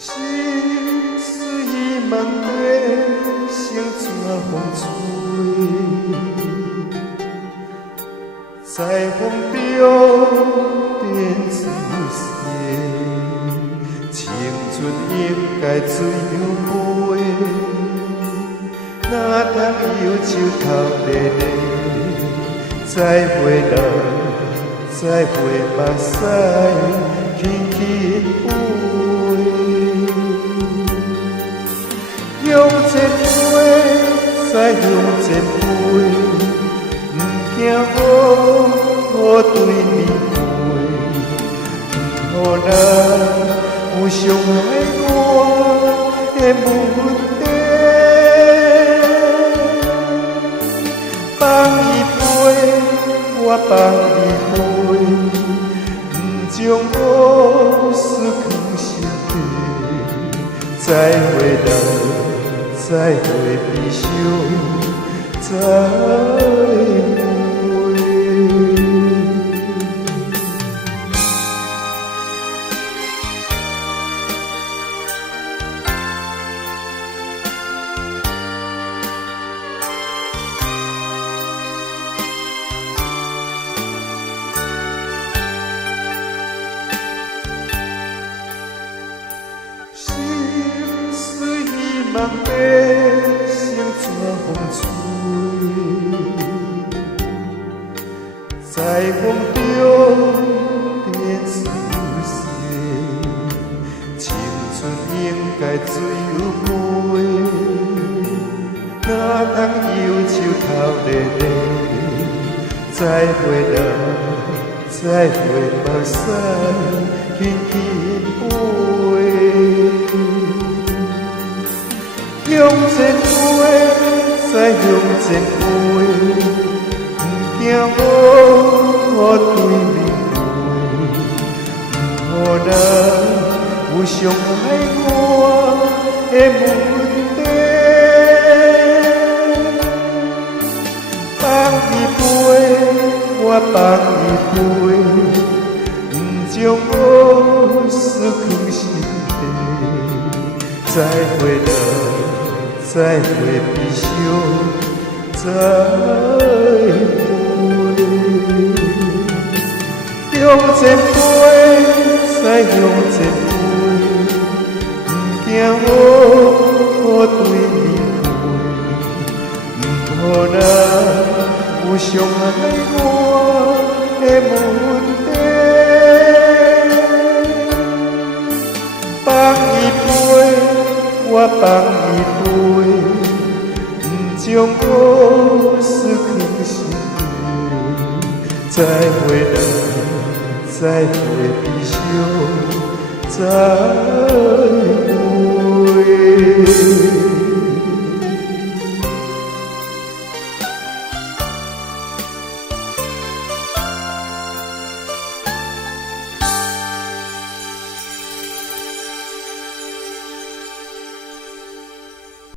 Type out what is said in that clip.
心碎梦底，成怎风吹？在风中变自世，青春应该水流飞。哪通忧愁头热热，再会人，再会目屎轻轻飞。向前飞，再向前飞，不惊雨对面飞，不予人有伤害我的问题。放伊飞，我放伊飞，不将我思藏心底。再会人，再会悲伤，再会。心碎梦底，成怎风吹？在风中变自世，青春应该水有飞。哪通忧愁头热热，再会人，再会目屎轻轻飞。向前飞，再向前飞，不惊雨对面飞，不予人有伤害我的问题。放伊飞，我放伊飞，不将我思藏心底。再会人，再会悲伤，再会。向前飞，再向前飞，不惊雨对面飞，不予人有伤害我的问题。放伊飞，我放伊飞，不将我思藏心底。再会人，再会悲伤，再会。